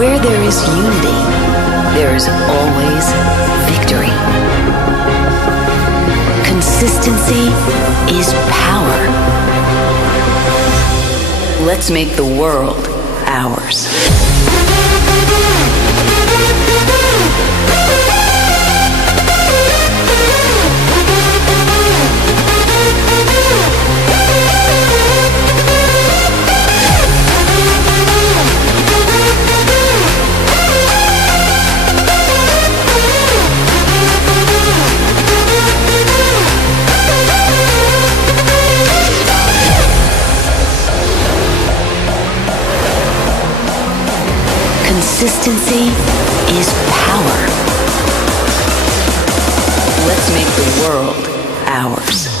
Where there is unity, there is always victory. Consistency is power. Let's make the world ours. Consistency is power. Let's make the world ours.